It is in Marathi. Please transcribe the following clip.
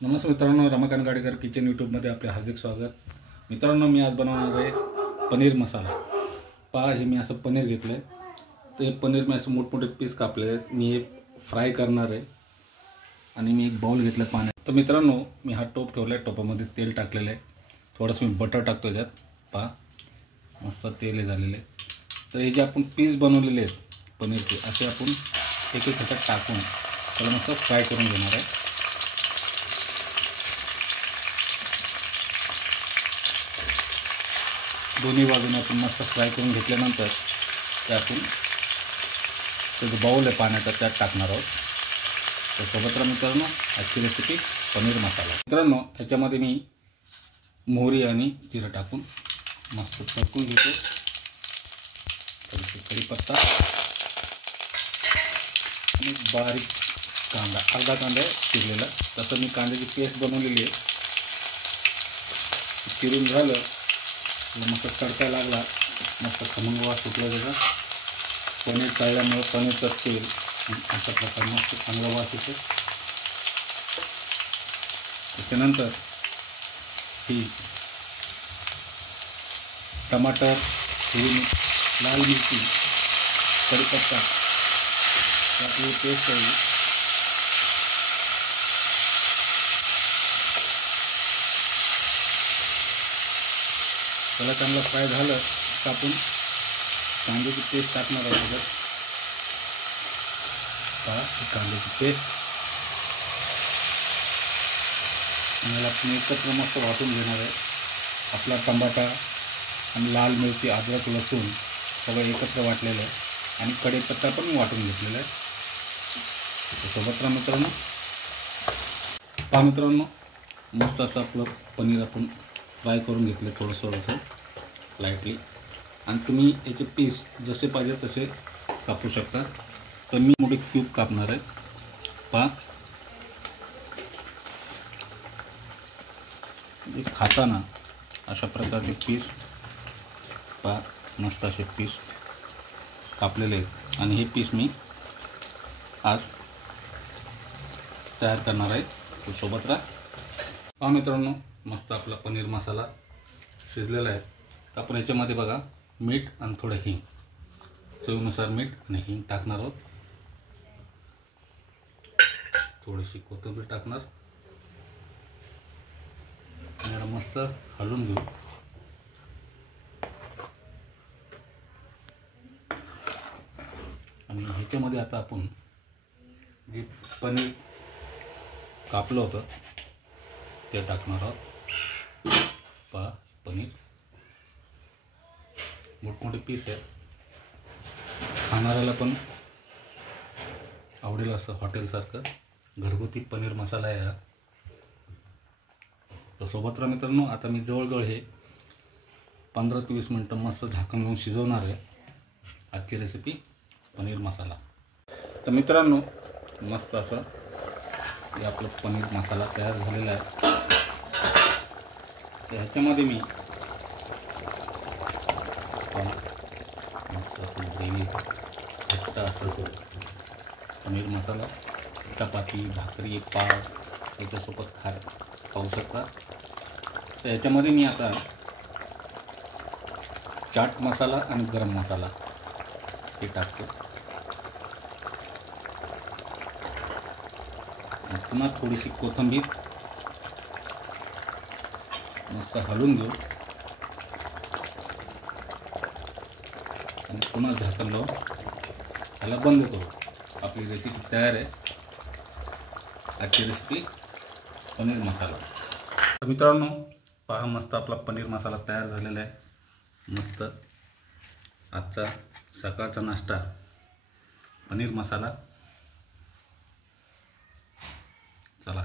नमस्कार मित्रांनो, रमाकांत गाडेकर किचन यूट्यूबमध्ये आपले हार्दिक स्वागत। मित्रांनो, मी आज बनवणार आहे पनीर मसाला। पहा, हे मी असं पनीर घेतलं आहे, तर हे पनीर मी असं मोठमोठे पीस कापले आहेत। मी हे फ्राय करणार आहे आणि मी एक बाउल घेतलं पाण्यात। तर मित्रांनो, मी हा टोप ठेवला आहे, टोपामध्ये तेल टाकलेलं आहे, थोडंसं मी बटर टाकतो याच्यात। पहा, मस्त तेल हे झालेलं आहे। तर हे जे आपण पीस बनवलेले आहेत पनीरचे, असे आपण एक एक ह्याच्यात टाकून त्याला मस्त फ्राय करून घेणार आहे। दोन्ही बाजूने आपण मस्त फ्राय करून घेतल्यानंतर ते आपण जो बाउल आहे पाण्याचा त्यात टाकणार आहोत। तर सोबत मित्रांनो, आजची रेसिपी पनीर मसाला। मित्रांनो, ह्याच्यामध्ये मी मोहरी आणि जिरं टाकून मस्त परतून घेतो। थोडीशी कढीपत्ता आणि बारीक कांदा, अर्धा कांदा चिरलेला। तसं मी कांद्याची पेस्ट बनवलेली आहे। चिरून झालं, मस्त तडका लागला, मस्त खमंग वास सुटला त्याचा। पनीर तळल्यामुळे पनीरचं तेल अशा प्रकारे मस्त चांगला वास येतो। त्याच्यानंतर ही टमाटर, हिरवी लाल मिरची, कढीपत्ता याची पेस्ट आहे। त्याला चांगलं फ्राय झालं तर आपण कांद्याची पेस्ट टाकणार आहोत त्याच्यात। पहा, कांद्याची पेस्ट याला आपण एकत्र मस्त वाटून घेणार आहे। आपला टमाटा आणि लाल मिरची, अद्रक, लसूण सगळं एकत्र वाटलेलं आहे आणि कढीपत्ता पण वाटून घेतलेला आहे। सोबत मित्रांनो, पहा मित्रांनो, मस्त असं आपलं पनीर आपण फ्राय करून घेतले थोडंसं लाईटली। आणि तुम्ही याचे पीस जसे पाहिजे तसे कापू शकता। तर मी मोठे क्यूब कापणार आहे। पहा, खाताना अशा प्रकारचे पीस, पहा मस्त असे पीस कापलेले आहेत आणि हे पीस मी आज तयार करणार आहे। तो सोबत राहा। पहा मित्रांनो, मस्त आपला पनीर मसाला शिजलेला आहे। तर आपण याच्यामध्ये बघा मीठ आणि थोडं हिंग, चवीनुसार मीठ आणि हिंग टाकणार आहोत। थोडीशी कोथिंबीर टाकणार आणि मस्त हलवून घेऊ। आणि ह्याच्यामध्ये आता आपण जे पनीर कापलं होतं ते टाकणार आहोत। पहा, पनीर मोठमोठे पीस आहेत, खाणाऱ्याला पण आवडेल असं हॉटेलसारखं घरगुती पनीर मसाला आहे हा। तर सोबत मित्रांनो, आता मी जवळजवळ हे 15 ते 20 मिनटं मस्त झाकण लावून शिजवणार आहे आजची रेसिपी पनीर मसाला। तर मित्रांनो, मस्त असं हे आपलं पनीर मसाला तयार झालेला आहे। तर ह्याच्यामध्ये मी मस्त असं ग्रेव्ही घट्ट असं पनीर मसाला चपाती, भाकरी, पाव याच्यासोबत खाऊ शकता। तर ह्याच्यामध्ये मी आता चाट मसाला आणि गरम मसाला हे टाकतो। पुन्हा थोडीशी कोथिंबीर मस्त हलवून घेऊ आणि पुन्हा झाकण लावून त्याला बंद करू। आपली रेसिपी तयार आहे, आजची रेसिपी पनीर मसाला। तर मित्रांनो, पहा मस्त आपला पनीर मसाला तयार झालेला आहे। मस्त आजचा सकाळचा नाश्ता पनीर मसाला। चला